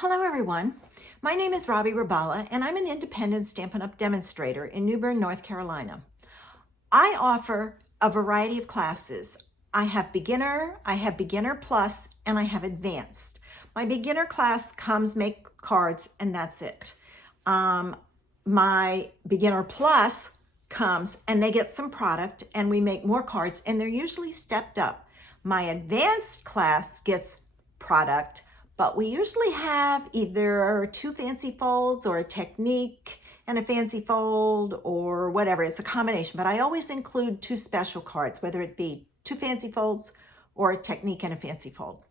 Hello everyone, my name is Robbie Rabala and I'm an independent Stampin' Up! Demonstrator in New Bern, North Carolina. I offer a variety of classes. I have Beginner Plus, and I have Advanced. My beginner class comes make cards and that's it. My Beginner Plus comes and they get some product and we make more cards and they're usually stepped up. My advanced class gets product, but we usually have either 2 fancy folds or a technique and a fancy fold or whatever. It's a combination, but I always include 2 special cards, whether it be 2 fancy folds or a technique and a fancy fold.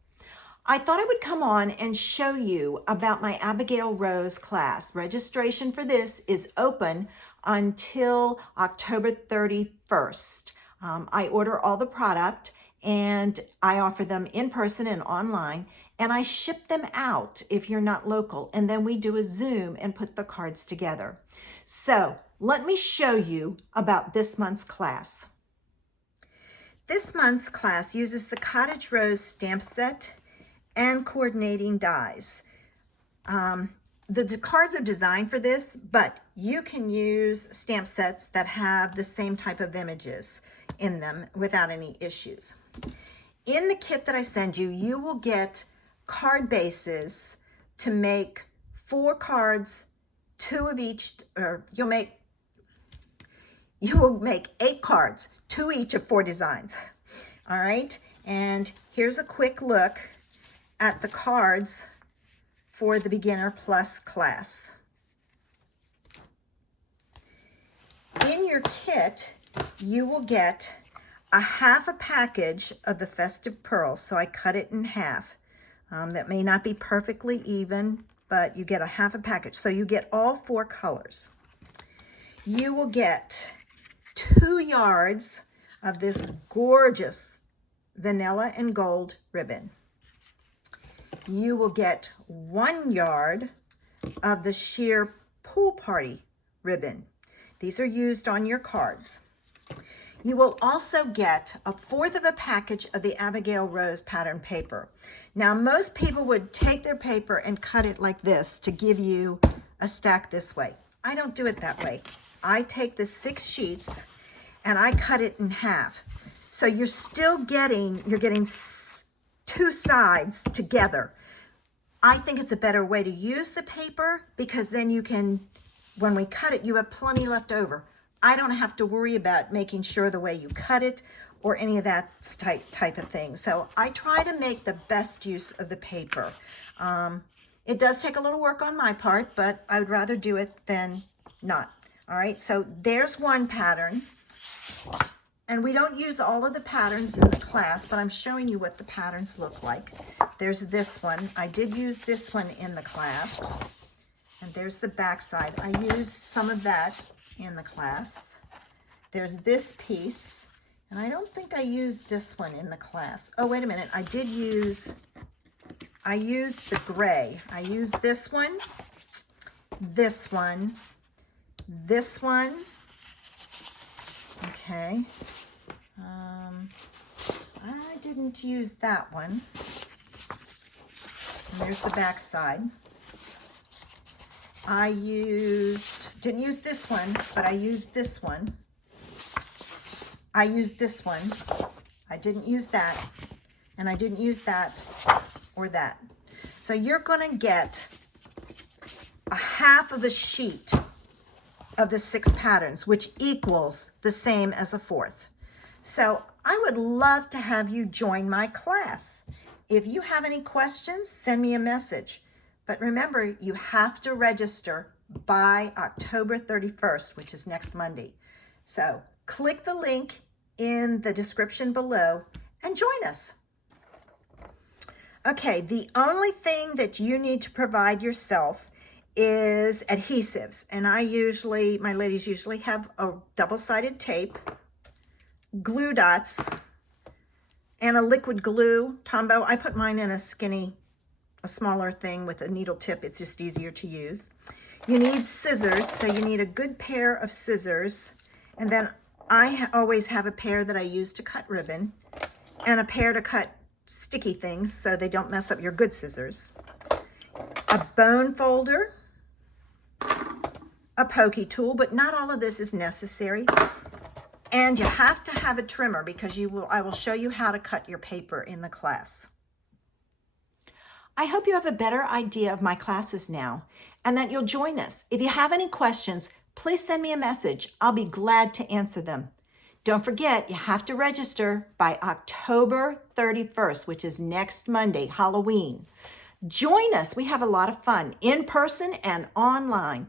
I thought I would come on and show you about my Abigail Rose class. Registration for this is open until October 31st. I order all the product and I offer them in person and online, and I ship them out if you're not local, and then we do a Zoom and put the cards together. So let me show you about this month's class. This month's class uses the Cottage Rose stamp set and coordinating dies. The cards are designed for this, but you can use stamp sets that have the same type of images in them without any issues. In the kit that I send you, you will get card bases to make 4 cards, 2 of each, or you will make 8 cards, 2 each of 4 designs. All right, and here's a quick look at the cards for the Beginner Plus class. In your kit, you will get a half a package of the festive pearls, so I cut it in half. That may not be perfectly even, but you get a half a package. So you get all 4 colors. You will get 2 yards of this gorgeous vanilla and gold ribbon. You will get 1 yard of the sheer pool party ribbon. These are used on your cards. You will also get 1/4 of a package of the Abigail Rose pattern paper. Now, most people would take their paper and cut it like this to give you a stack this way. I don't do it that way. I take the 6 sheets and I cut it in half. So you're getting 2 sides together. I think it's a better way to use the paper because then you can, when we cut it, you have plenty left over. I don't have to worry about making sure the way you cut it or any of that type of thing. So I try to make the best use of the paper. It does take a little work on my part, but I would rather do it than not. All right, so there's one pattern. And we don't use all of the patterns in the class, but I'm showing you what the patterns look like. There's this one. I did use this one in the class. And there's the back side. I used some of that in the class. There's this piece, and I don't think I used this one in the class. Oh, wait a minute. I used the gray. I used this one, this one, this one. Okay. I didn't use that one. And there's the back side. Didn't use this one, but I used this one. I used this one. I didn't use that. And I didn't use that or that. So you're going to get a half of a sheet of the 6 patterns, which equals the same as a 1/4. So I would love to have you join my class. If you have any questions, send me a message. But remember, you have to register by October 31st, which is next Monday. So click the link in the description below and join us. Okay, the only thing that you need to provide yourself is adhesives. And my ladies usually have a double-sided tape, glue dots, and a liquid glue. Tombow, I put mine in a smaller thing with a needle tip. It's just easier to use. You need scissors, so you need a good pair of scissors. And then I always have a pair that I use to cut ribbon and a pair to cut sticky things so they don't mess up your good scissors. A bone folder, a pokey tool, but not all of this is necessary. And you have to have a trimmer because I will show you how to cut your paper in the class. I hope you have a better idea of my classes now and that you'll join us. If you have any questions, please send me a message. I'll be glad to answer them. Don't forget, you have to register by October 31st, which is next Monday, Halloween. Join us. We have a lot of fun in person and online.